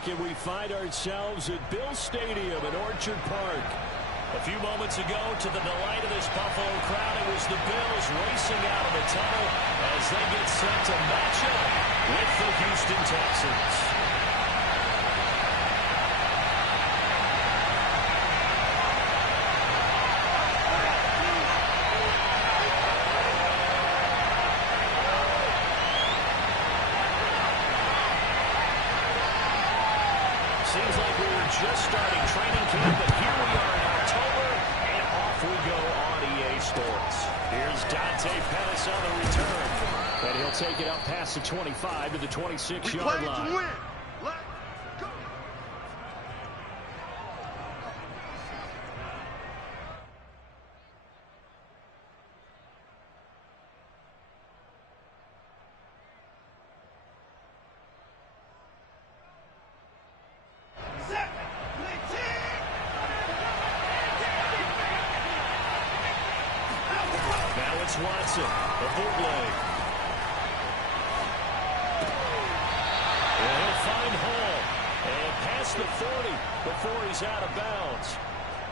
Mark, and we find ourselves at Bill Stadium in Orchard Park. A few moments ago, to the delight of this Buffalo crowd, it was the Bills racing out of the tunnel as they get set to match up with the Houston Texans. Seems like we were just starting training camp, but here we are in October, and off we go on EA Sports. Here's Dante Pettis on the return, and he'll take it up past the 25 to the 26-yard line. Watson, a bootleg. And he'll find Hall. And past the 40 before he's out of bounds.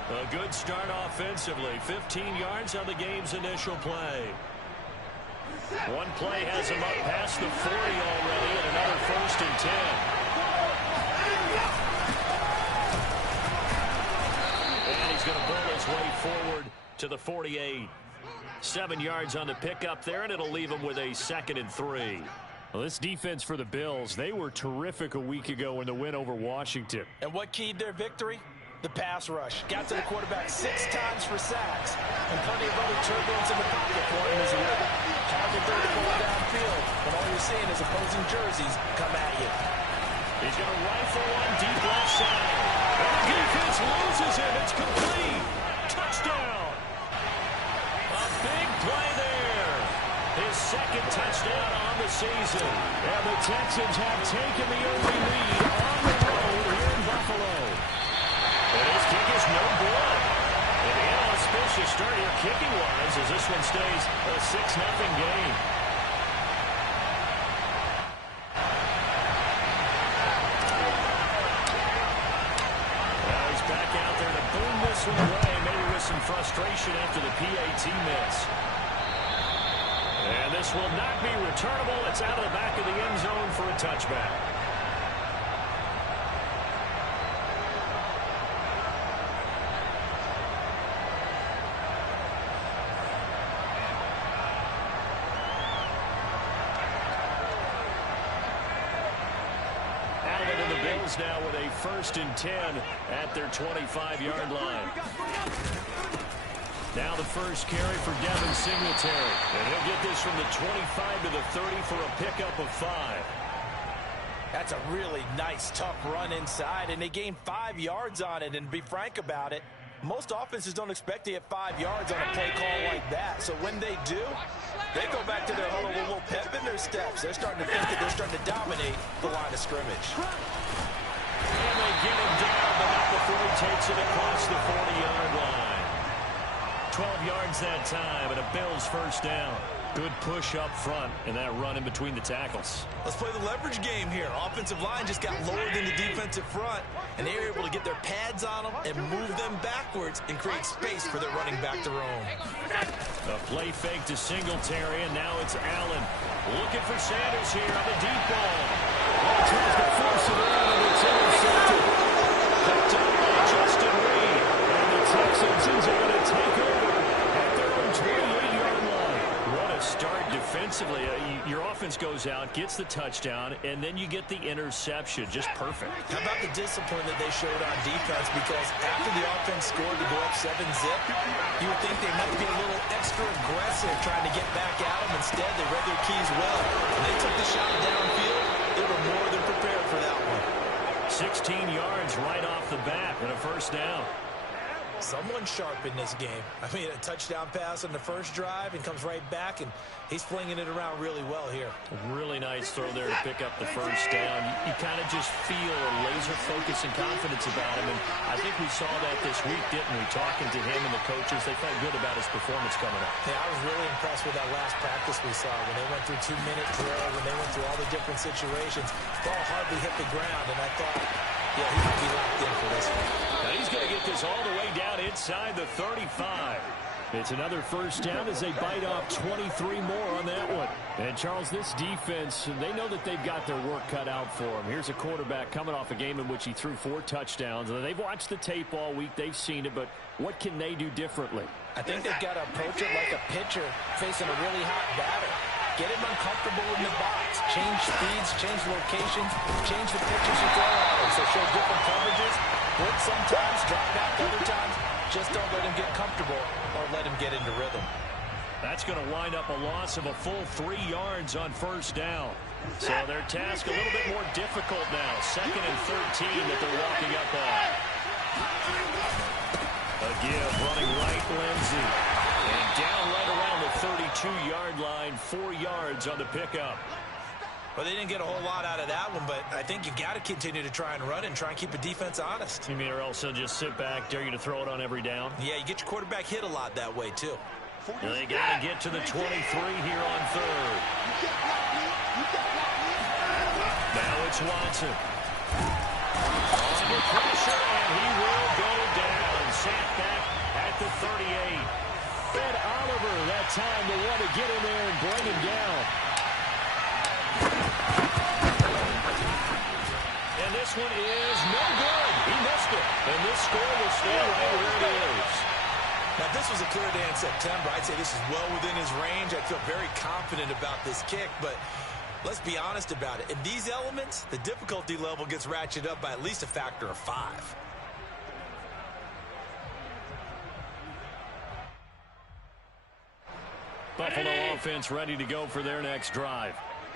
A good start offensively. 15 yards on the game's initial play. One play has him up past the 40 already, and another 1st and 10. And he's going to bull his way forward to the 48. 7 yards on the pickup there, and it'll leave him with a 2nd and 3. Well, this defense for the Bills, they were terrific a week ago in the win over Washington. And what keyed their victory? The pass rush. Got to the quarterback 6 times for sacks, and plenty of other turbulence in the pocket for him as well. Hard to throw the ball downfield, but all you're seeing is opposing jerseys come at you. He's going to rifle one deep left side. And the defense loses him. It's complete. Touchdown. Big play there. His 2nd touchdown on the season. And the Texans have taken the early lead on the road here in Buffalo. And his kick is no good. And the inauspicious start here kicking-wise as this one stays a 6-0 game. Now he's back out there to boom this one away. Maybe with some frustration after the PAT miss. And this will not be returnable. It's out of the back of the end zone for a touchback. Allen and the Bills now with a 1st and 10 at their 25-yard line. Now the first carry for Devin Singletary. And he'll get this from the 25 to the 30 for a pickup of 5. That's a really nice, tough run inside, and they gained 5 yards on it. And to be frank about it, most offenses don't expect to get 5 yards on a play call like that. So when they do, they go back to their huddle with a little pep in their steps. They're starting to think that they're starting to dominate the line of scrimmage. And they get him down, but not before he takes it across the 40-yard line. 12 yards that time, and a Bills 1st down. Good push up front, and that run in between the tackles. Let's play the leverage game here. Offensive line just got lower than the defensive front, and they were able to get their pads on them and move them backwards and create space for their running back to roam. A play fake to Singletary, and now it's Allen. Looking for Sanders here on the deep ball. Well, tries to force it in, and it's intercepted. Picked up by Justin Reed, and the Texans are going to take over at their own 28-yard line. What a start defensively. Your offense goes out, gets the touchdown, and then you get the interception. Just perfect. How about the discipline that they showed on defense? Because after the offense scored to go up 7-zip, you would think they might be a little extra aggressive trying to get back at them. Instead, they read their keys well. When they took the shot downfield, they were more than prepared for that one. 16 yards right off the bat and a 1st down. Someone sharp in this game. I mean, a touchdown pass on the first drive and comes right back, and he's flinging it around really well here. Really nice throw there to pick up the 1st down. You kind of just feel a laser focus and confidence about him, and I think we saw that this week, didn't we? Talking to him and the coaches, they felt good about his performance coming up. Yeah, I was really impressed with that last practice we saw when they went through 2-minute drill, when they went through through all the different situations. Ball hardly hit the ground, and I thought, yeah, he could be locked in for this one. Now he's going to get this all the way down inside the 35. It's another first down as they bite off 23 more on that one. And, Charles, this defense, they know that they've got their work cut out for them. Here's a quarterback coming off a game in which he threw 4 touchdowns. They've watched the tape all week. They've seen it. But what can they do differently? I think they've got to approach it like a pitcher facing a really hot batter. Get him uncomfortable in the box. Change speeds, change locations, change the pitches you throw at him. So show different coverages. Blitz sometimes, drop back other times. Just don't let him get comfortable or let him get into rhythm. That's going to wind up a loss of a full 3 yards on first down. So their task a little bit more difficult now. 2nd and 13 that they're walking up on. A give running right, Lindsey. And down right around the 32-yard line, 4 yards on the pickup. Well, they didn't get a whole lot out of that one, but I think you got to continue to try and run and try and keep the defense honest. You mean or else they'll just sit back, dare you to throw it on every down? Yeah, you get your quarterback hit a lot that way, too. They got to get to the 23 here on 3rd. Now it's Watson. Under pressure, and he will go down. Sat back at the 38. Ed Oliver, that time, the one to get in there and bring him down. And this one is no good. He missed it. And this score will stay right where it is. Now, if this was a clear day in September, I'd say this is well within his range. I feel very confident about this kick, but let's be honest about it. In these elements, the difficulty level gets ratcheted up by at least a factor of 5. Buffalo offense ready to go for their next drive.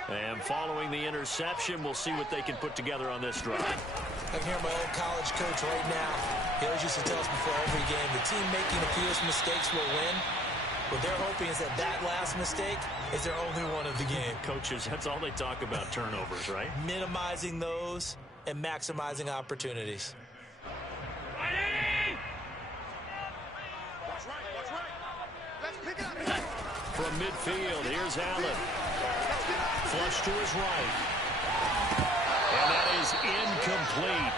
And following the interception, we'll see what they can put together on this drive. I can hear my old college coach right now. He always used to tell us before every game, the team making the fewest mistakes will win. What they're hoping is that that last mistake is their only one of the game. Coaches, that's all they talk about, turnovers, right? Minimizing those and maximizing opportunities. From midfield, here's Allen. Flush to his right. And that is incomplete.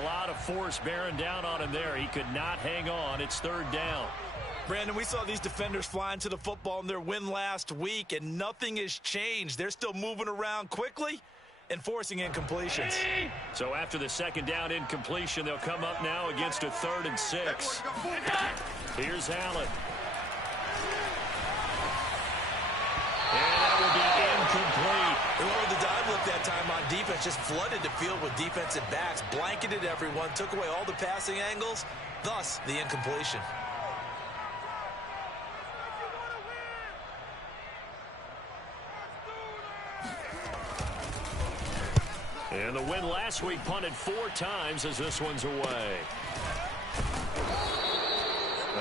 A lot of force bearing down on him there. He could not hang on. It's 3rd down. Brandon, we saw these defenders flying to the football in their win last week, and nothing has changed. They're still moving around quickly and forcing incompletions. So after the 2nd down incompletion, they'll come up now against a 3rd and 6. Here's Allen. And that will be incomplete. They went with the dive look that time on defense, just flooded the field with defensive backs, blanketed everyone, took away all the passing angles, thus the incompletion. And the win last week punted 4 times as this one's away.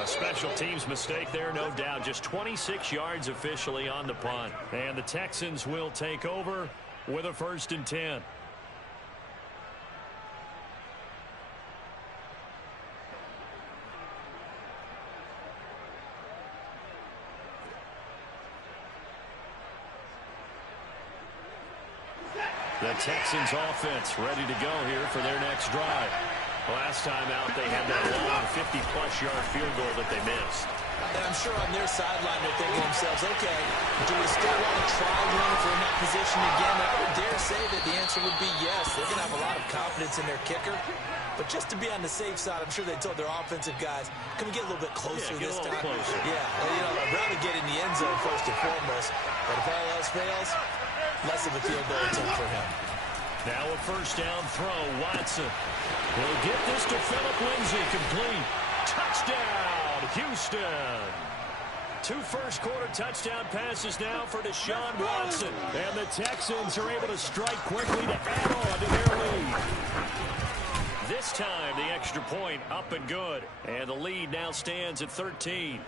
A special teams mistake there, no doubt. Just 26 yards officially on the punt. And the Texans will take over with a 1st and 10. The Texans offense ready to go here for their next drive. Last time out, they had that long 50-plus yard field goal that they missed. And I'm sure on their sideline they're thinking to themselves, okay, do we still want to try one if we're in that position again? And I would dare say that the answer would be yes. They're going to have a lot of confidence in their kicker. But just to be on the safe side, I'm sure they told their offensive guys, can we get a little bit closer this time? Closer. Yeah, you know, I'd rather get in the end zone first and foremost. But if all else fails, less of a field goal attempt for him. Now a 1st down throw, Watson. He'll get this to Phillip Lindsay, complete. Touchdown, Houston. 2 first-quarter touchdown passes now for Deshaun Watson. And the Texans are able to strike quickly to add on to their lead. This time, the extra point up and good. And the lead now stands at 13.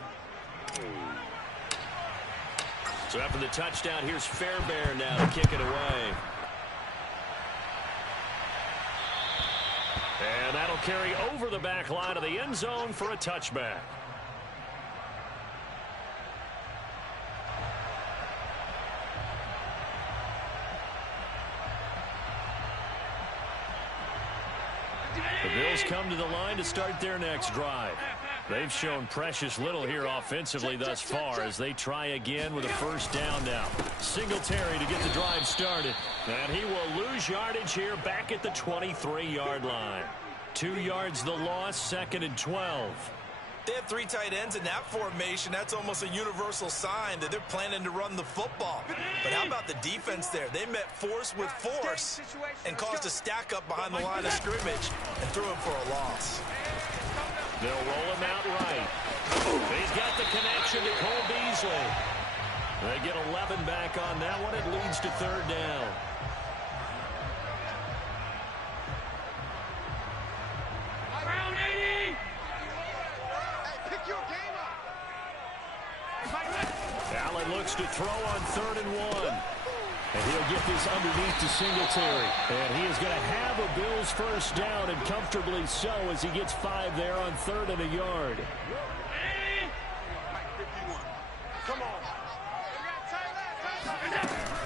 So after the touchdown, here's Fairbairn now to kick it away. And that'll carry over the back line of the end zone for a touchback. The Bills come to the line to start their next drive. They've shown precious little here offensively thus far as they try again with a first down now. Singletary to get the drive started. And he will lose yardage here back at the 23-yard line. 2 yards the loss, 2nd and 12. They have 3 tight ends in that formation. That's almost a universal sign that they're planning to run the football. But how about the defense there? They met force with force and caused a stack up behind the line of scrimmage and threw him for a loss. They'll roll him out right. He's got the connection to Cole Beasley. They get 11 back on that one. It leads to 3rd down. Round 80. Pick your game up. Allen looks to throw on 3rd and 1. And he'll get this underneath to Singletary. And he is going to have a Bills first down, and comfortably so, as he gets 5 there on 3rd and a yard. Come on.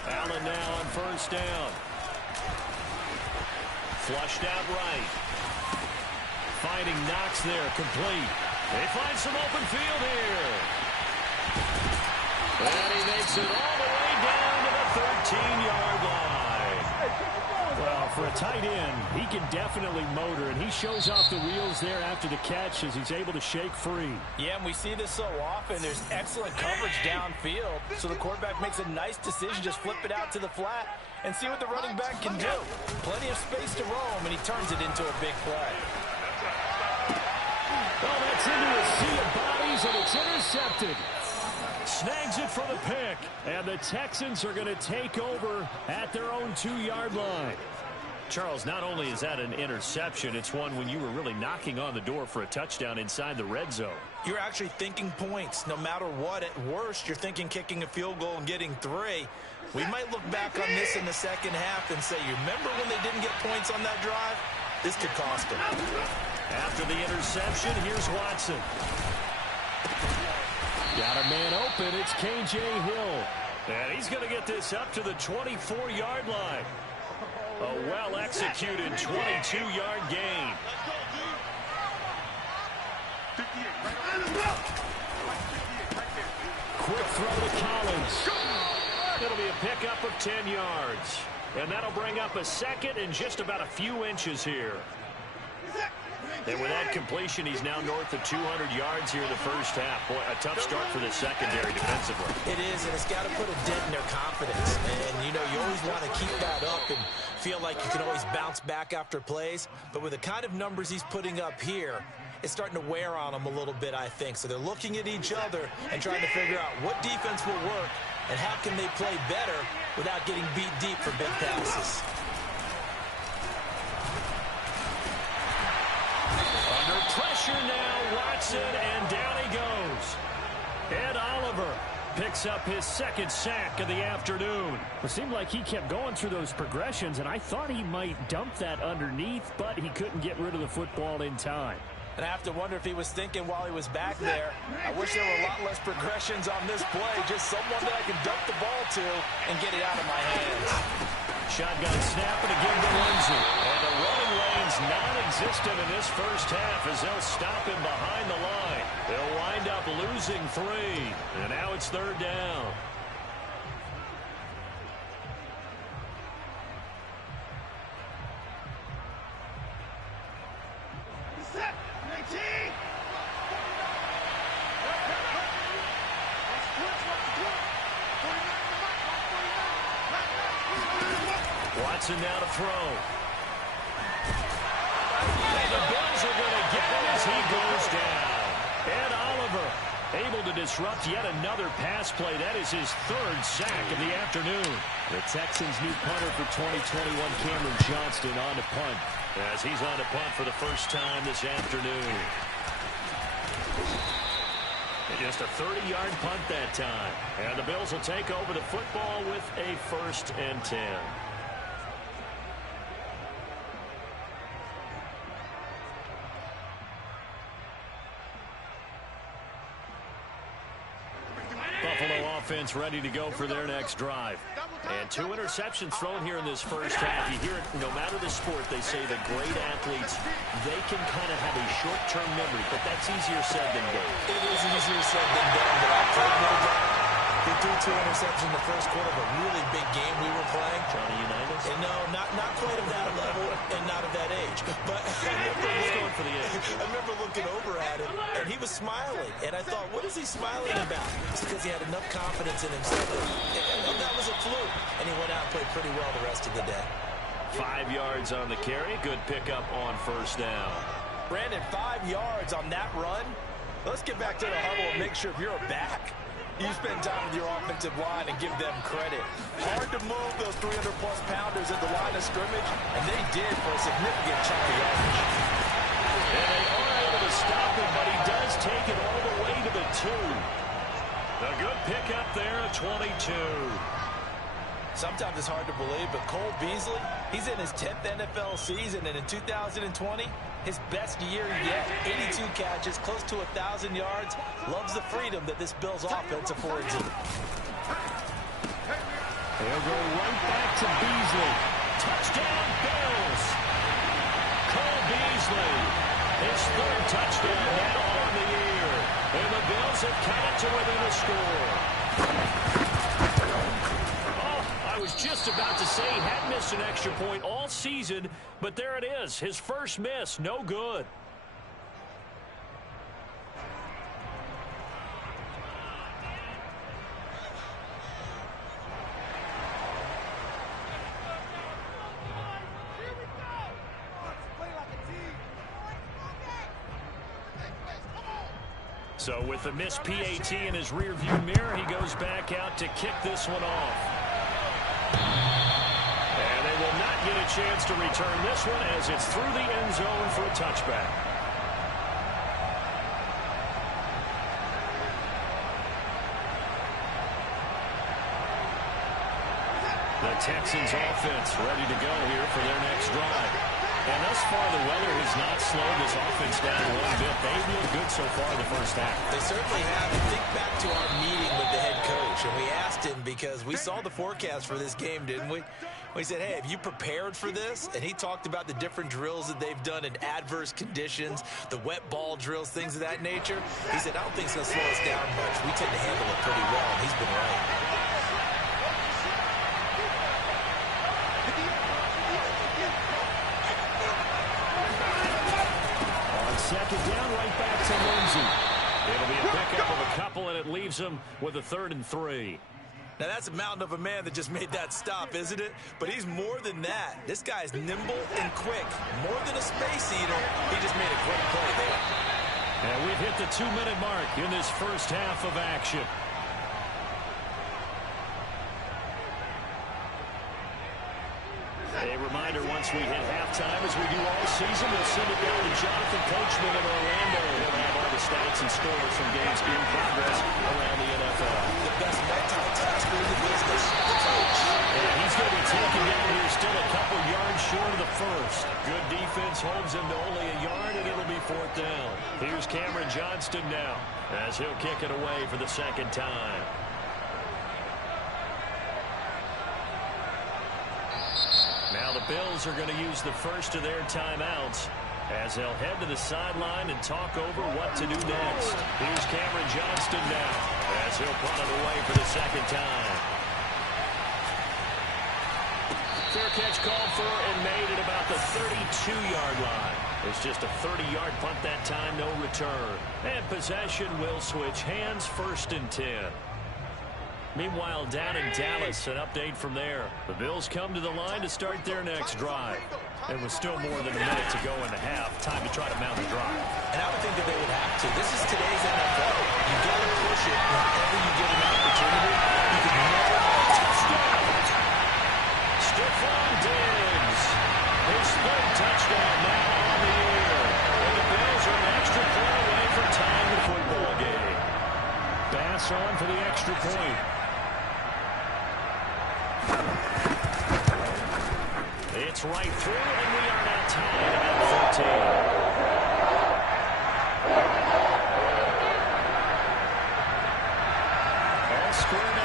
Allen now on first down. Flushed out right. Finding Knox there, complete. They find some open field here. And he makes it all the way down to the 13-yard line. Well, for a tight end, he can definitely motor, and he shows off the wheels there after the catch as he's able to shake free. Yeah, and we see this so often. There's excellent coverage downfield, so the quarterback makes a nice decision, just flip it out to the flat and see what the running back can do. Plenty of space to roam, and he turns it into a big play. Well, that's into a sea of bodies, and it's intercepted. Snags it for the pick, and the Texans are going to take over at their own 2-yard line. Charles, not only is that an interception, it's one when you were really knocking on the door for a touchdown inside the red zone. You're actually thinking points. No matter what, at worst, you're thinking kicking a field goal and getting 3. We might look back on this in the second half and say, you remember when they didn't get points on that drive? This could cost them. After the interception, here's Watson. Got a man open. It's K.J. Hill. And he's going to get this up to the 24-yard line. A well-executed 22-yard gain. Quick throw to Collins. It'll be a pickup of 10 yards. And that'll bring up a 2nd and just about a few inches here. And with that completion, he's now north of 200 yards here in the first half. Boy, a tough start for the secondary defensively. It is, and it's got to put a dent in their confidence. And, you know, you always want to keep that up and feel like you can always bounce back after plays. But with the kind of numbers he's putting up here, it's starting to wear on them a little bit, I think. So they're looking at each other and trying to figure out what defense will work and how can they play better without getting beat deep for big passes. Under pressure now, Watson, and down he goes. Ed Oliver picks up his 2nd sack of the afternoon. It seemed like he kept going through those progressions, and I thought he might dump that underneath, but he couldn't get rid of the football in time. And I have to wonder if he was thinking while he was back there, I wish there were a lot less progressions on this play, just someone that I can dump the ball to and get it out of my hands. Shotgun snap and again to Lindsey. And the running lane's non-existent in this first half as they'll stop him behind the line. They'll wind up losing 3. And now it's 3rd down. Watson now to throw. And the Bills are going to get him as he goes down. Ed Oliver able to disrupt yet another pass play. That is his 3rd sack of the afternoon. The Texans' new punter for 2021, Cameron Johnston, on to punt. As he's on to punt for the first time this afternoon. And just a 30-yard punt that time. And the Bills will take over the football with a 1st and 10. Buffalo offense ready to go for their next drive. And 2 interceptions thrown here in this first half. You hear it, no matter the sport, they say that great athletes, they can kind of have a short-term memory, but that's easier said than done. It is easier said than done, but I'll take no doubt. He threw 2 interceptions in the first quarter of a really big game we were playing. Johnny Unitas? And no, not quite of that level and not of that age. But I remember looking over at him, and he was smiling. And I thought, what is he smiling about? It's because he had enough confidence in himself. And that was a fluke. And he went out and played pretty well the rest of the day. 5 yards on the carry. Good pickup on first down. Brandon, 5 yards on that run. Let's get back to the huddle and make sure if you're a back, you spend time with your offensive line and give them credit. Hard to move those 300-plus pounders at the line of scrimmage, and they did for a significant chunk of yardage. And they are able to stop him, but he does take it all the way to the 2. A good pickup there at 22. Sometimes it's hard to believe, but Cole Beasley, he's in his 10th NFL season, and in 2020, his best year yet. 82 catches, close to 1,000 yards. Loves the freedom that this Bills offense affords him. They'll go right back to Beasley. Touchdown, Bills! Cole Beasley, his 3rd touchdown now on the year. And the Bills have cut it to within a score. I was just about to say he had missed an extra point all season, but there it is. His first miss, no good. So with the missed PAT in his rearview mirror, he goes back out to kick this one off. And they will not get a chance to return this one as it's through the end zone for a touchback. The Texans offense ready to go here for their next drive. And thus far, the weather has not slowed this offense down one bit. They look good so far in the first half. They certainly have. And think back to our meeting with the head coach, and we asked him because we saw the forecast for this game, didn't we? We said, hey, have you prepared for this? And he talked about the different drills that they've done in adverse conditions, the wet ball drills, things of that nature. He said, I don't think it's going to slow us down much. We tend to handle it pretty well, and he's been right. Second down, right back to Lindsey. It'll be a pickup of a couple, and it leaves him with a 3rd and 3. Now, that's a mountain of a man that just made that stop, isn't it? But he's more than that. This guy's nimble and quick. More than a space eater, he just made a great play there. And we've hit the 2-minute mark in this first half of action. A reminder, once we hit halftime, as we do all season, we'll send it down to Jonathan Coachman in Orlando. He'll have all the stats and scores from games in progress around the NFL. The best multitasker in the business, the coach. And he's going to be taken down here still a couple yards short of the first. Good defense holds him to only a yard, and it'll be 4th down. Here's Cameron Johnston now as he'll kick it away for the 2nd time. Now the Bills are going to use the first of their timeouts as they'll head to the sideline and talk over what to do next. Here's Cameron Johnston now as he'll punt it away for the 2nd time. Fair catch called for and made at about the 32-yard line. It's just a 30-yard punt that time, no return. And possession will switch hands, 1st and 10. Meanwhile, down in Dallas, an update from there. The Bills come to the line to start their next drive. And with still more than a minute to go in the half, time to try to mount a drive. And I would think that they would have to. This is today's NFL. You got to push it whenever you get an opportunity. You can never touchdown. Stephon Diggs, his 3rd touchdown now on the year. And the Bills are an extra point away from tying the football game. Bass on for the extra point. It's right through, and we are now tied at 13. All squared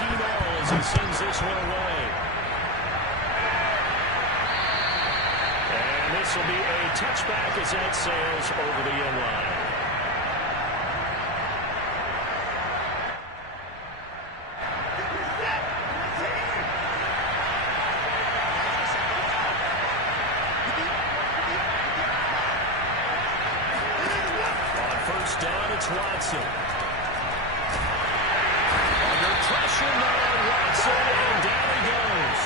all as he sends this one away. And this will be a touchback as that sails over the end line. On first down, it's Watson. Under pressure now, Watson, and down he goes.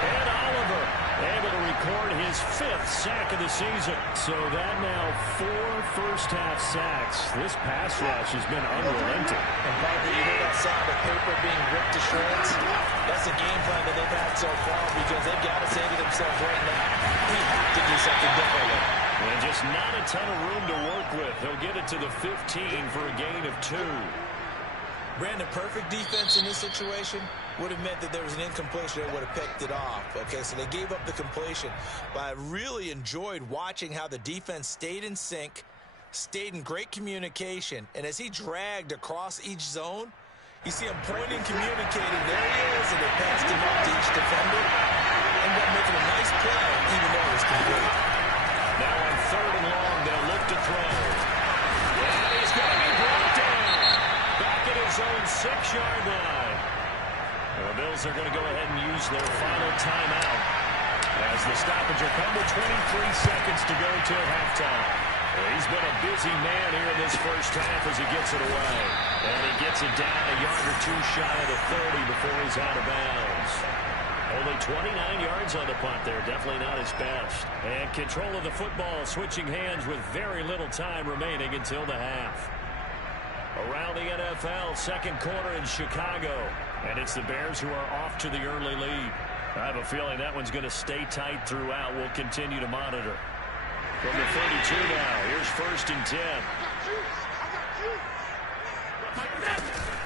And Oliver able to record his 5th sack of the season. So that now 4 first-half sacks. This pass rush has been unrelenting. And Parker, you hear that sound of paper being ripped to shreds? That's the game plan that they've had so far because they've got to say to themselves right now, we have to do something differently. And just not a ton of room to work with. He'll get it to the 15 for a gain of 2. Brandon, perfect defense in this situation would have meant that there was an incompletion that would have picked it off. Okay, so they gave up the completion. But I really enjoyed watching how the defense stayed in sync, stayed in great communication, and as he dragged across each zone, you see him pointing, communicating. There he is, and they passed him up to each defender. Ended up making a nice play, even though it was complete. Now on 3rd and long, they'll look to throw. And he's going to be brought down. Back at his own 6-yard line. The Bills are going to go ahead and use their final timeout as the stoppage will come with 23 seconds to go till halftime. He's been a busy man here in this first half as he gets it away. And he gets it down a yard or 2 shy of the 30 before he's out of bounds. Only 29 yards on the punt there. Definitely not his best. And control of the football switching hands with very little time remaining until the half. Around the NFL, second quarter in Chicago. And it's the Bears who are off to the early lead. I have a feeling that one's going to stay tight throughout. We'll continue to monitor. From the 32 now, here's 1st and 10.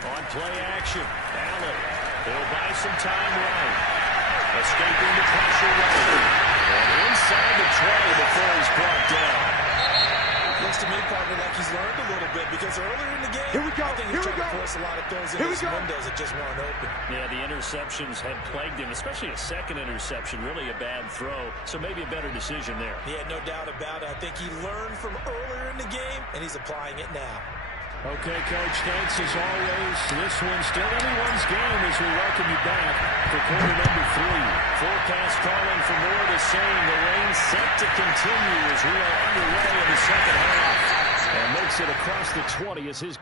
On play action, Allen. He'll buy some time right. Escaping the pressure right. And inside the 20 before he's brought down. Looks to me, partner, like he's learned a little bit because earlier in the game, I think he's trying to force a lot of throws in his windows that just weren't open. Yeah, the interceptions had plagued him, especially a second interception, really a bad throw. So maybe a better decision there. Yeah, no doubt about it. I think he learned from earlier in the game, and he's applying it now. Okay, Coach, thanks as always. This one's still anyone's game as we welcome you back for quarter number 3. Forecast calling for more of the same. The rain set to continue as we are underway in the second half. And makes it across the 20 as his...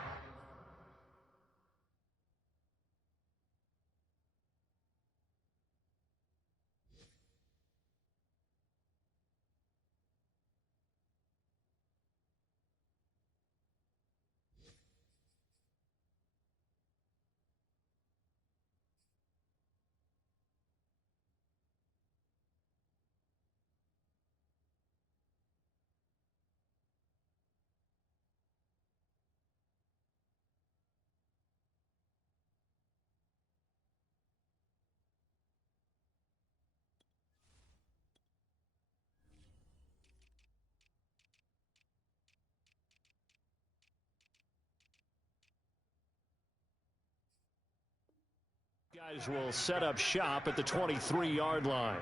Guys will set up shop at the 23-yard line.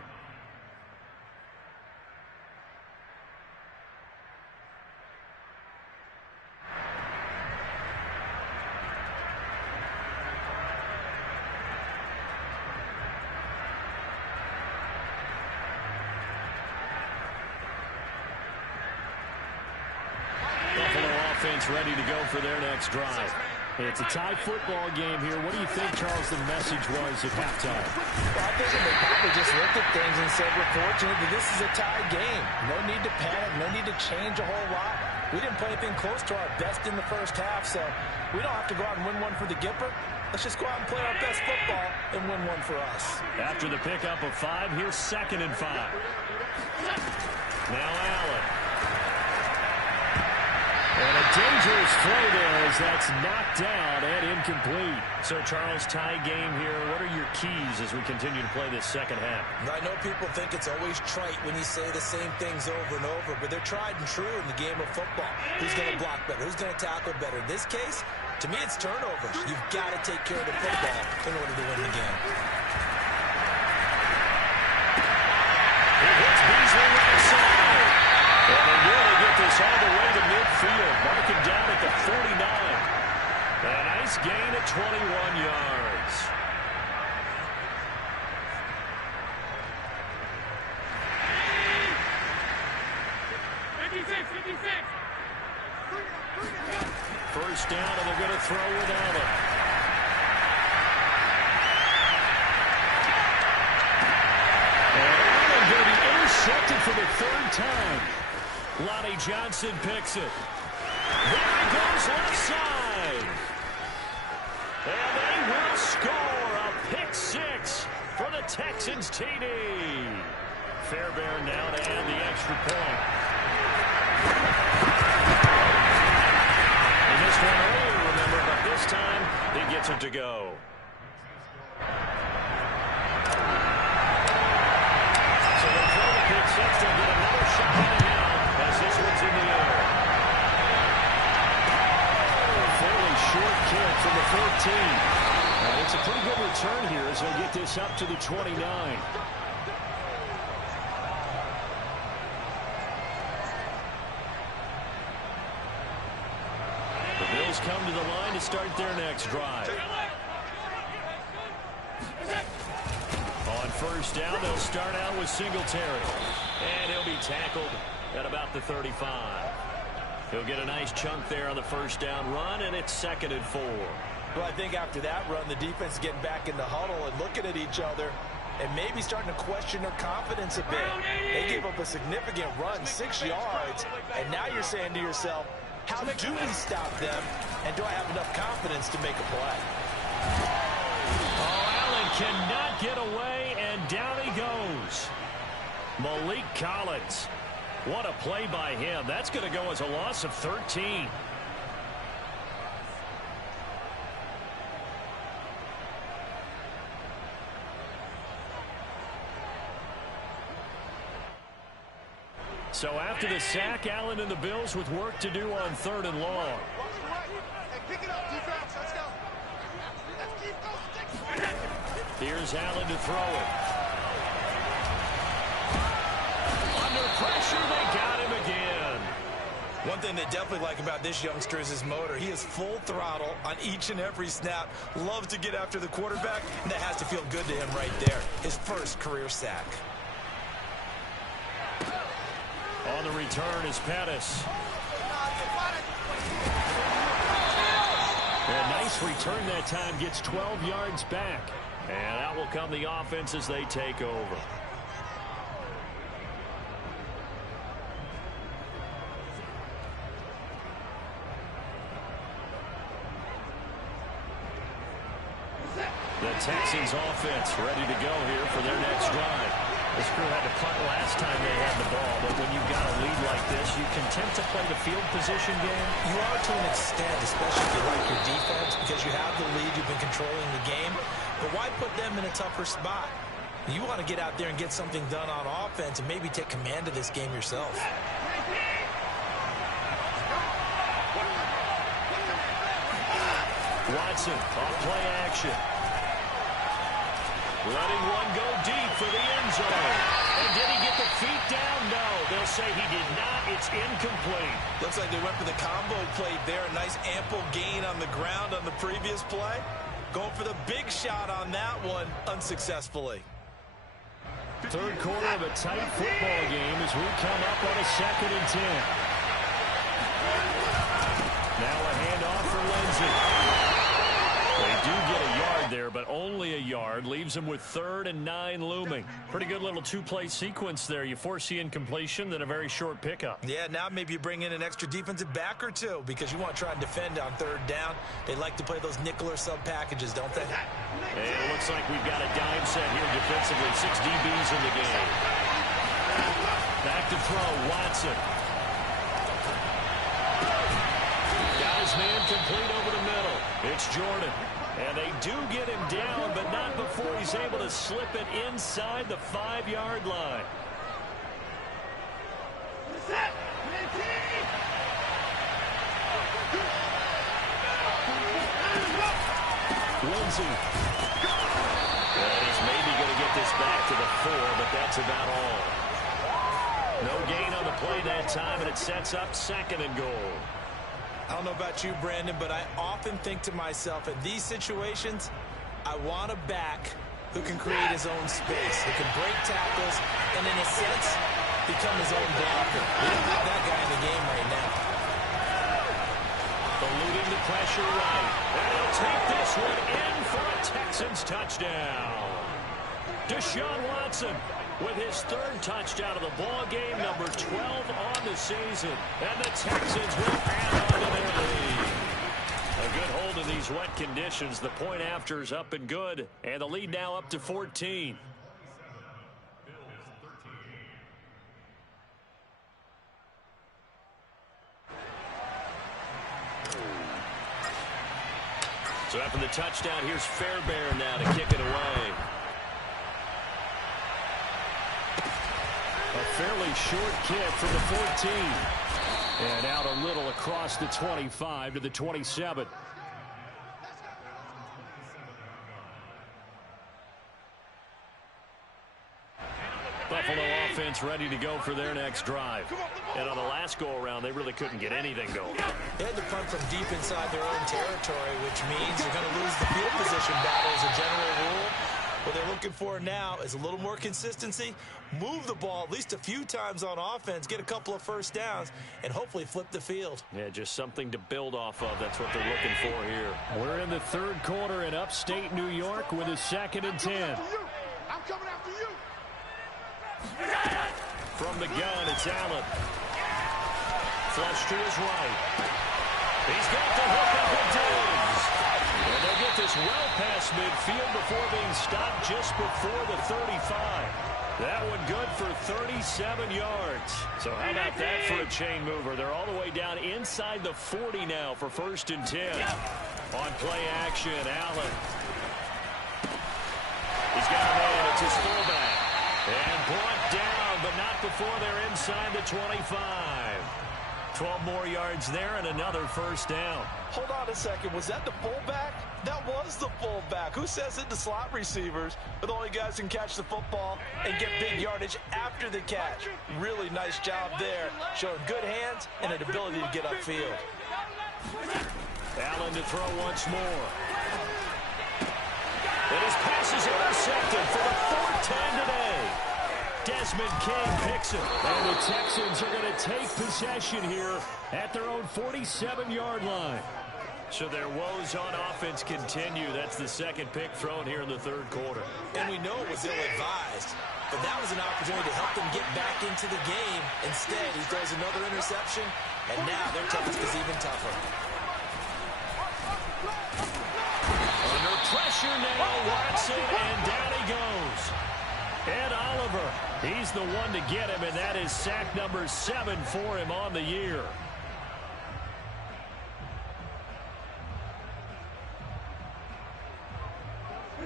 Buffalo offense ready to go for their next drive. It's a tie football game here. What do you think, Charles, the message was at halftime? Well, I think they probably just looked at things and said, we're fortunate that this is a tie game. No need to panic. No need to change a whole lot. We didn't play anything close to our best in the first half, so we don't have to go out and win one for the Gipper. Let's just go out and play our best football and win one for us. After the pickup of 5, here's 2nd and 5. Now Allen. And a dangerous throw there as that's knocked down and incomplete. So, Charles, tie game here. What are your keys as we continue to play this second half? I know people think it's always trite when you say the same things over and over, but they're tried and true in the game of football. Who's going to block better? Who's going to tackle better? In this case, To me, it's turnovers. You've got to take care of the football in order to win the game. He hits Beasley right side. And they nearly get this all the way to midfield. Marking down at the 49. A nice gain at 21 yards. First down, and they're going to throw with Allen. And Allen going to be intercepted for the third time. Lonnie Johnson picks it. There he goes left side. And they will score a pick six for the Texans TD. Fairbairn now to add the extra point. And this one earlier, remember, but this time he gets it to go. So they throw the pick six. They'll get another shot at it now as this one's in the air. A fairly short kick from the 14. And it's a pretty good return here as they'll get this up to the 29. The Bills come to the line to start their next drive. On first down, they'll start out with Singletary. And he'll be tackled at about the 35. He'll get a nice chunk there on the first down run, and it's 2nd and 4. Well, I think after that run, the defense getting back in the huddle and looking at each other and maybe starting to question their confidence a bit. They gave up a significant run, 6 yards, and now you're saying to yourself, how do we stop them, and do I have enough confidence to make a play? Oh, Allen cannot get away, and down he goes. Malik Collins. What a play by him. That's going to go as a loss of 13. So after the sack, Allen and the Bills with work to do on 3rd and long. Hey, pick it up, defense. Let's go. Let's keep those sticks. Here's Allen to throw it. Under pressure, they got him again. One thing they definitely like about this youngster is his motor. He is full throttle on each and every snap. Loves to get after the quarterback, and that has to feel good to him right there. His first career sack. On the return is Pettis. A nice return that time, gets 12 yards back. And out will come the offense as they take over. The Texans offense ready to go here for their next drive. This crew had to punt last time they had the ball, but when you've got a lead like this, you content to play the field position game? You are to an extent, especially if you like your defense, because you have the lead, you've been controlling the game. But why put them in a tougher spot? You want to get out there and get something done on offense and maybe take command of this game yourself. Watson off play action. Letting one go deep for the end zone. And did he get the feet down? No. They'll say he did not. It's incomplete. Looks like they went for the combo play there. A nice ample gain on the ground on the previous play. Going for the big shot on that one unsuccessfully. Third quarter of a tight football game as we come up on a 2nd and 10. Now a handoff for Lindsey. They do get a yard there, but only a yard. Leaves them with 3rd and 9 looming. Pretty good little two-play sequence there. You foresee incompletion, then a very short pickup. Yeah, now maybe you bring in an extra defensive back or two because you want to try and defend on 3rd down. They like to play those nickel or sub packages, don't they? And it looks like we've got a dime set here defensively. 6 DBs in the game. Back to throw, Watson. Got his man complete over the middle. It's Jordan. And they do get him down, but not before he's able to slip it inside the 5-yard line. Lindsay. And he's maybe going to get this back to the 4, but that's about all. No gain on the play that time, and it sets up 2nd and goal. I don't know about you, Brandon, but I often think to myself, in these situations, I want a back who can create his own space, who can break tackles, and in a sense, become his own blocker. We don't have that guy in the game right now. Eluding the pressure right. And he'll take this one in for a Texans touchdown. Deshaun Watson with his 3rd touchdown of the ball game, number 12 on the season. And the Texans will add on to their lead. A good hold in these wet conditions. The point after is up and good. And the lead now up to 14. So after the touchdown, here's Fairbairn now to kick it away. A fairly short kick from the 14. And out a little across the 25 to the 27. Buffalo offense ready to go for their next drive. And on the last go-around, they really couldn't get anything going. They had to punt from deep inside their own territory, which means they're going to lose the field position battle as a general rule. What they're looking for now is a little more consistency, move the ball at least a few times on offense, get a couple of first downs, and hopefully flip the field. Yeah, just something to build off of. That's what they're looking for here. We're in the 3rd quarter in upstate New York with a 2nd and 10. I'm coming after you. From the gun, it's Allen. Flush to his right. He's got the hook up with Diggs. And they'll get this well past midfield before being stopped just before the 35. That one good for 37 yards. So how about that for a chain mover? They're all the way down inside the 40 now for 1st and 10. On play action, Allen. He's got a man. It's his fullback. And brought down, but not before they're inside the 25. 12 more yards there and another 1st down. Hold on a second. Was that the fullback? That was the fullback. Who says it to slot receivers? But the only guys who can catch the football and get big yardage after the catch. Really nice job there. Showing good hands and an ability to get upfield. Allen to throw once more. And his pass is intercepted for the 4th time today. Desmond King picks it. And the Texans are going to take possession here at their own 47-yard line. So their woes on offense continue. That's the 2nd pick thrown here in the 3rd quarter. And we know it was ill-advised, but that was an opportunity to help them get back into the game. Instead, he throws another interception, and now their task is even tougher. Under pressure now, Watson, and down he goes. Ed Oliver, he's the one to get him, and that is sack number 7 for him on the year.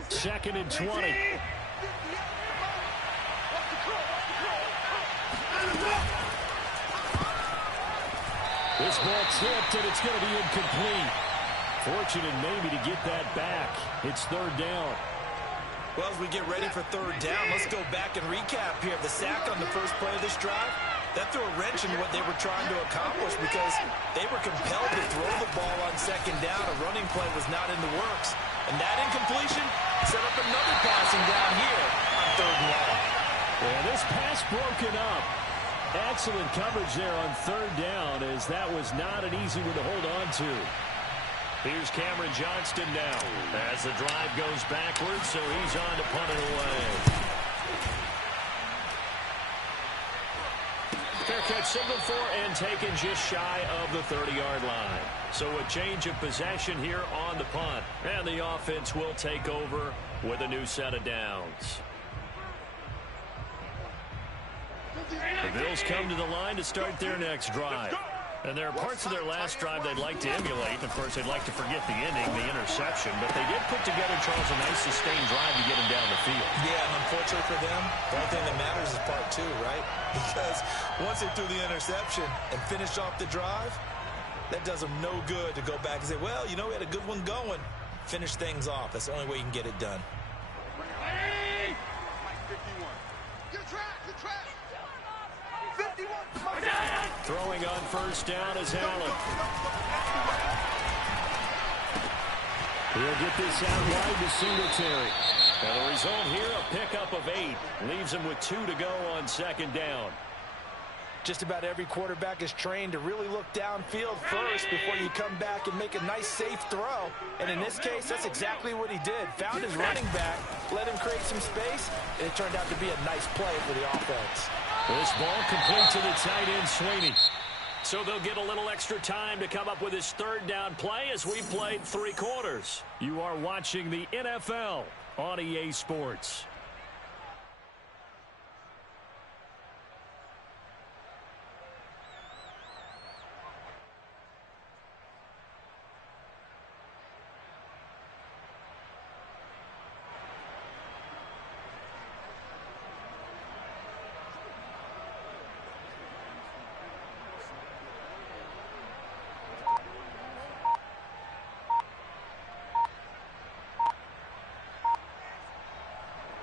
Second and 20. This ball tipped, and it's going to be incomplete. Fortunate maybe to get that back. It's 3rd down. Well, as we get ready for 3rd down, let's go back and recap here. The sack on the first play of this drive, that threw a wrench in what they were trying to accomplish because they were compelled to throw the ball on 2nd down. A running play was not in the works. And that incompletion set up another passing down here on 3rd and long. Yeah, this pass broken up. Excellent coverage there on 3rd down, as that was not an easy one to hold on to. Here's Cameron Johnston now as the drive goes backwards, so he's on to punt it away. Fair catch signaled for and taken just shy of the 30-yard line. So a change of possession here on the punt. And the offense will take over with a new set of downs. The Bills come to the line to start their next drive. And there are parts of their last drive they'd like to emulate. And of course, they'd like to forget the ending, the interception. But they did put together, Charles, a nice sustained drive to get him down the field. Yeah, and unfortunately for them, the only thing that matters is part 2, right? Because once they threw the interception and finished off the drive, that does them no good to go back and say, well, you know, we had a good one going. Finish things off. That's the only way you can get it done. Good track. 51. Throwing on first down is Allen. He'll get this out wide to Singletary. And the result here, a pickup of 8. Leaves him with 2 to go on second down. Just about every quarterback is trained to really look downfield first before you come back and make a nice, safe throw. And in this case, that's exactly what he did. Found his running back, let him create some space, and it turned out to be a nice play for the offense. This ball complete to the tight end, Sweeney. So they'll get a little extra time to come up with his third down play as we played 3 quarters. You are watching the NFL on EA Sports.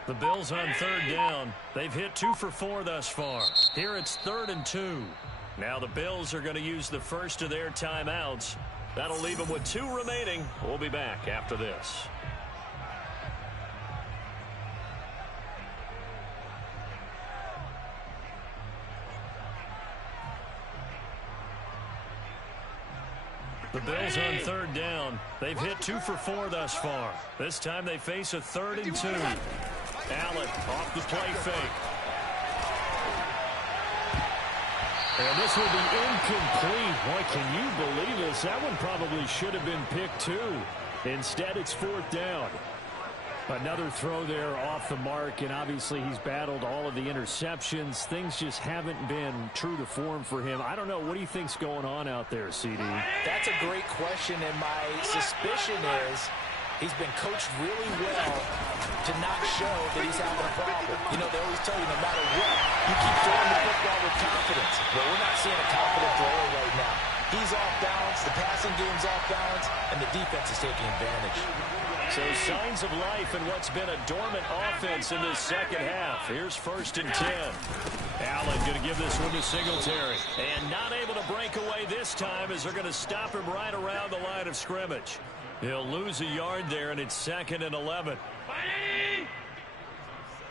The Bills on third down. They've hit 2 for 4 thus far. Here it's 3rd and 2. Now the Bills are going to use the first of their timeouts. That'll leave them with 2 remaining. We'll be back after this. The Bills on third down. They've hit 2 for 4 thus far. This time they face a 3rd and 2. Allen off the play fake. And this will be incomplete. Boy, can you believe this? That one probably should have been picked too. Instead, it's 4th down. Another throw there off the mark, and obviously he's battled all of the interceptions. Things just haven't been true to form for him. I don't know. What do you think's going on out there, CD? That's a great question, and my suspicion is he's been coached really well to not show that he's having a problem. You know, they always tell you no matter what, you keep throwing the football with confidence. Well, we're not seeing a confident thrower right now. He's off balance, the passing game's off balance, and the defense is taking advantage. So signs of life in what's been a dormant offense in this second half. Here's 1st and 10. Allen going to give this one to Singletary. And not able to break away this time as they're going to stop him right around the line of scrimmage. He'll lose a yard there, and it's 2nd and 11.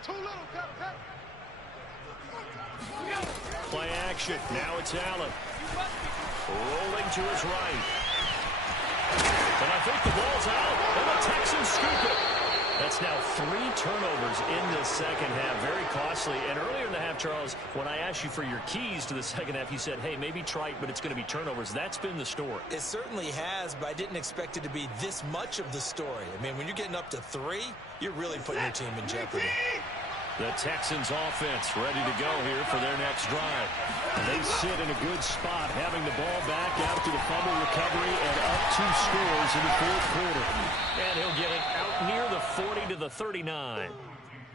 Too little, cut. Play action. Now it's Allen. Rolling to his right. And I think the ball's out, and the Texans scoop it. That's now 3 turnovers in the second half. Very costly. And earlier in the half, Charles, when I asked you for your keys to the second half, you said, hey, maybe trite, but it's going to be turnovers. That's been the story. It certainly has, but I didn't expect it to be this much of the story. I mean, when you're getting up to 3, you're really putting your team in jeopardy. The Texans offense ready to go here for their next drive. They sit in a good spot, having the ball back after the fumble recovery and up 2 scores in the 4th quarter. And he'll get it out near the 40 to the 39.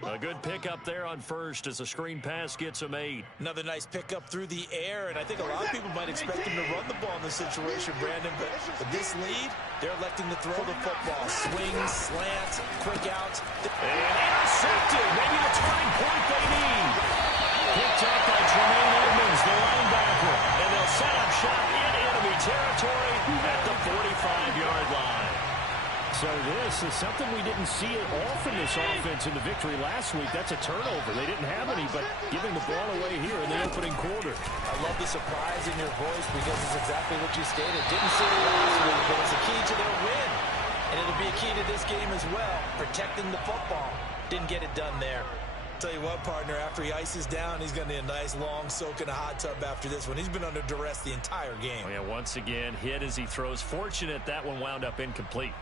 A good pickup there on first as the screen pass gets him 8. Another nice pickup through the air, and I think a lot of people might expect him to run the ball in this situation, Brandon, but with this lead, they're electing to throw the football. Swings, slants, quick outs. And intercepted. Maybe the turning point they need. Picked up by Tremaine Edmonds, the linebacker, and they'll set up shop in enemy territory at the 45-yard line. So this is something we didn't see at all from this offense in the victory last week. That's a turnover. They didn't have any, but giving the ball away here in the opening quarter. I love the surprise in your voice because it's exactly what you stated. Didn't see it last week, but it's a key to their win. And it'll be a key to this game as well, protecting the football. Didn't get it done there. Tell you what, partner, after he ices down, he's going to need a nice long soak in a hot tub after this one. He's been under duress the entire game. Oh, yeah, once again, hit as he throws. Fortunate that one wound up incomplete.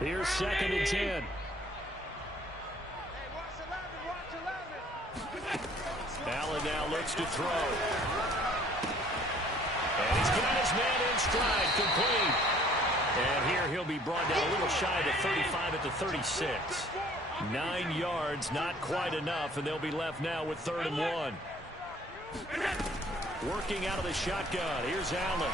Here's 2nd and 10. Hey, watch 11. Allen now looks to throw. And he's got his man in stride, complete. And here he'll be brought down a little shy of the 35 at the 36. 9 yards, not quite enough, and they'll be left now with 3rd and 1. Working out of the shotgun. Here's Allen.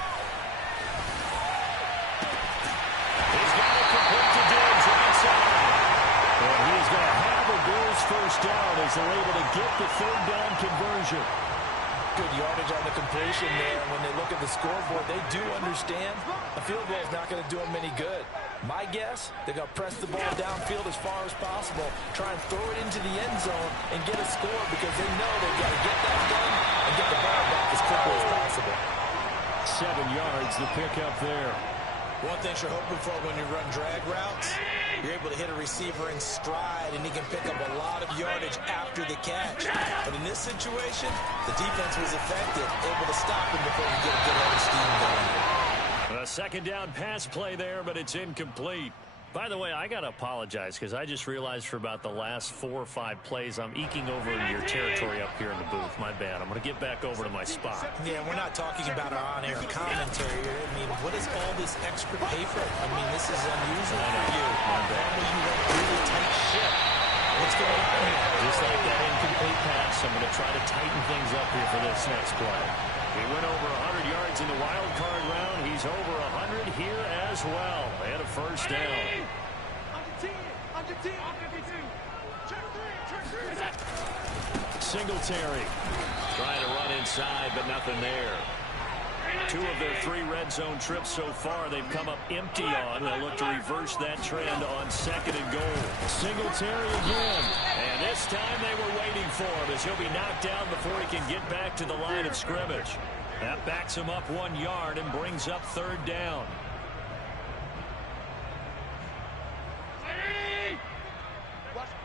first down as they're able to get the third down conversion. Good yardage on the completion there. When they look at the scoreboard, they do understand a field goal is not going to do them any good. My guess, they're going to press the ball downfield as far as possible, try and throw it into the end zone and get a score because they know they've got to get that done and get the ball back as quickly as possible. 7 yards, the pickup there. One thing you're hoping for when you run drag routes, you're able to hit a receiver in stride, and he can pick up a lot of yardage after the catch. But in this situation, the defense was effective, able to stop him before he get a good head of steam going. A second down pass play there, but it's incomplete. By the way, I got to apologize because I just realized for about the last 4 or 5 plays, I'm eking over your territory up here in the booth. My bad. I'm going to get back over to my spot. Yeah, we're not talking about our on-air commentary here. I mean, what is all this extra paper? I mean, this is unusual for you. Normally you run a really tight ship. What's going on here? Just like that incomplete pass, I'm going to try to tighten things up here for this next play. He went over 100 yards in the wild card round. He's over 100 here as well. And a first down. Singletary trying to run inside, but nothing there. 2 of their 3 red zone trips so far, they've come up empty on. They'll look to reverse that trend on second and goal. Singletary again. And this time they were waiting for him as he'll be knocked down before he can get back to the line of scrimmage. That backs him up 1 yard and brings up third down.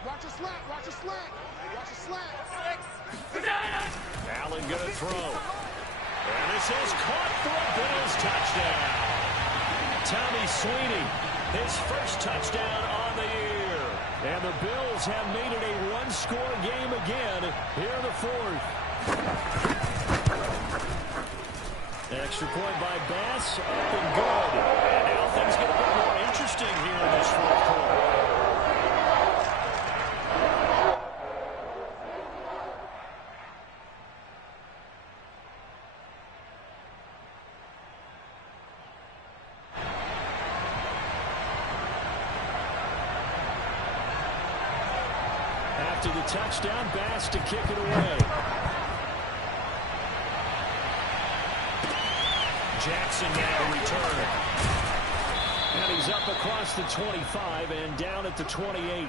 Watch a slant. Watch a slant. Watch a slant. Allen going to throw. And this is caught for a Bills touchdown. Tommy Sweeney, his first touchdown on the year. And the Bills have made it a 1-score game again here in the 4th. Extra point by Bass, up and good. And now things get a bit more interesting here in this 4th quarter. After the touchdown, Bass to kick it away. Jackson now return. And he's up across the 25 and down at the 28.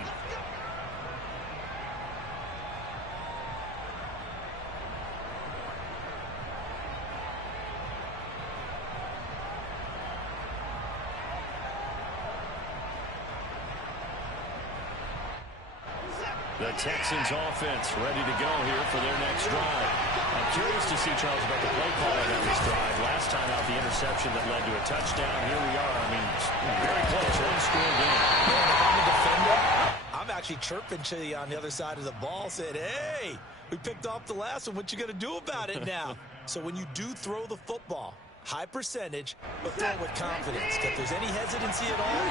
The Texans offense ready to go here for their next drive. I'm curious to see, Charles, about the play calling on this drive. Last time out, the interception that led to a touchdown. Here we are. I mean, very close. 1-score game. If I'm a defender, I'm actually chirping to you on the other side of the ball, said, hey, we picked off the last one. What you going to do about it now? So when you do throw the football, high percentage, but throw it with confidence. If there's any hesitancy at all,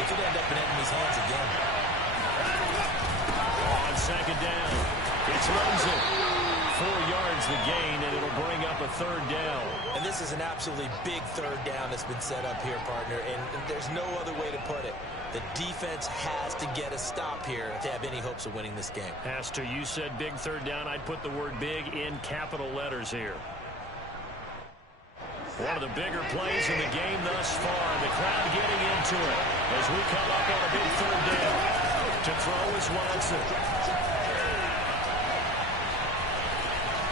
it could end up in enemy's hands again. On second down, it's Rosen. 4 yards the gain, and it'll bring up a third down. And this is an absolutely big third down that's been set up here, partner, and there's no other way to put it. The defense has to get a stop here to have any hopes of winning this game. Has to. You said big third down. I'd put the word big in capital letters here. One of the bigger plays in the game thus far. The crowd getting into it as we come up on a big third down. To throw is Watson.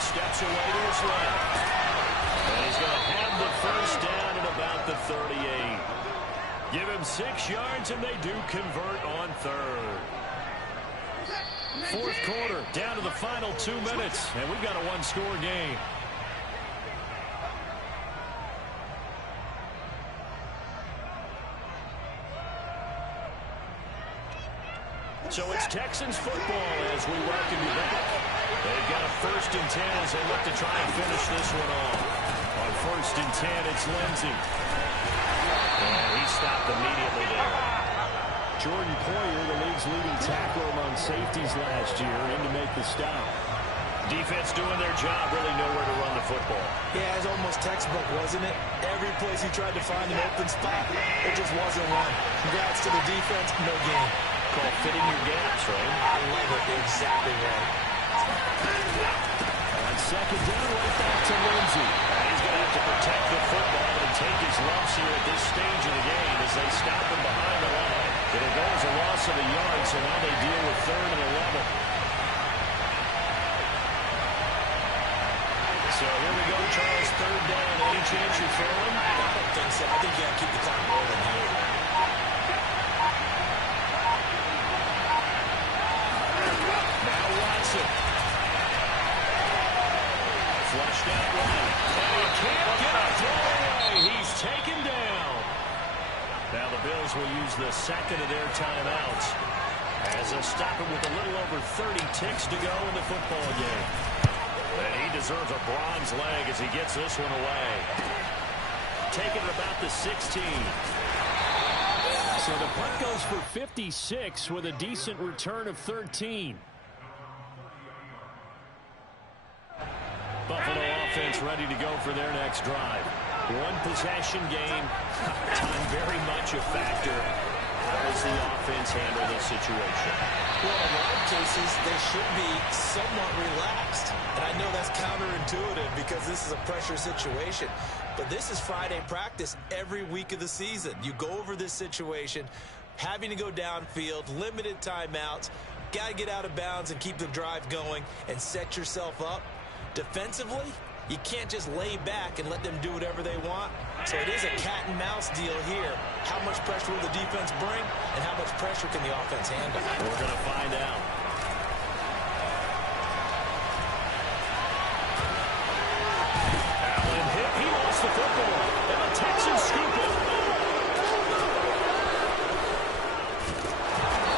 Steps away to his left. And he's going to have the first down at about the 38. Give him 6 yards, and they do convert on third. 4th quarter, down to the final 2 minutes, and we've got a 1-score game. So it's Texans football as we welcome you back. They've got a 1st and 10 as they look to try and finish this one off. On 1st and 10, it's Lindsey. And he stopped immediately there. Jordan Poyer, the league's leading tackler among safeties last year, in to make the stop. Defense doing their job, really nowhere to run the football. Yeah, it's almost textbook, wasn't it? Every place he tried to find an open spot, it just wasn't one. Congrats to the defense, no game. call fitting your gaps, right? I love it. Exactly right. On second down, right back to Lindsey. He's going to have to protect the football and take his lumps here at this stage of the game as they stop him behind the line. It'll go as a loss of a yard, so now they deal with 3rd and 11. So here we go, Charles, 3rd down. Any chance you're throwing? I don't think so. I think you got to keep the clock rolling here. Now Watson. Flushed out right. And he can't get a throw away. He's taken down. Now the Bills will use the second of their timeouts as they stop it with a little over 30 ticks to go in the football game. And he deserves a bronze leg as he gets this one away. Taking it about the 16. So the punt goes for 56 with a decent return of 13. Buffalo offense ready to go for their next drive. One possession game. Time very much a factor. How does the offense handle this situation? Well, in a lot of cases, they should be somewhat relaxed. And I know that's counterintuitive because this is a pressure situation. But this is Friday practice every week of the season. You go over this situation, having to go downfield, limited timeouts, got to get out of bounds and keep the drive going and set yourself up. Defensively, you can't just lay back and let them do whatever they want. So it is a cat and mouse deal here. How much pressure will the defense bring and how much pressure can the offense handle? We're going to find out. Allen hit. He lost the football. And the Texans scoop it.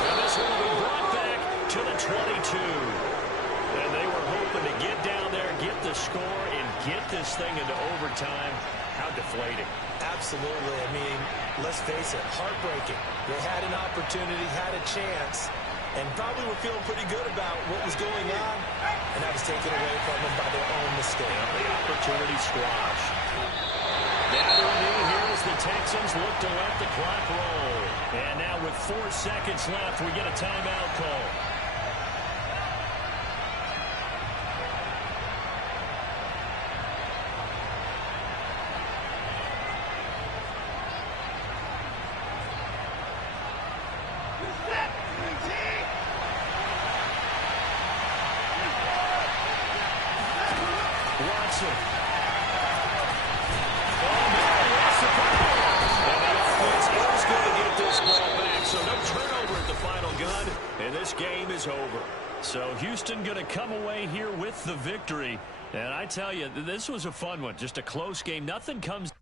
And this one will be brought back to the 22. And they were hoping to get down there, get the score, and get this thing into overtime. How deflating. Absolutely. I mean, let's face it, heartbreaking. They had an opportunity, had a chance, and probably were feeling pretty good about what was going on, and that was taken away from them by their own mistake. The opportunity squashed. Down to a knee here as the Texans look to let the clock roll. And now with 4 seconds left, we get a timeout call. Watson. Oh, no, lost the football. And the offense is going to get this ball back. So no turnover at the final gun, and this game is over. So Houston going to come away here with the victory. And I tell you, this was a fun one. Just a close game. Nothing comes.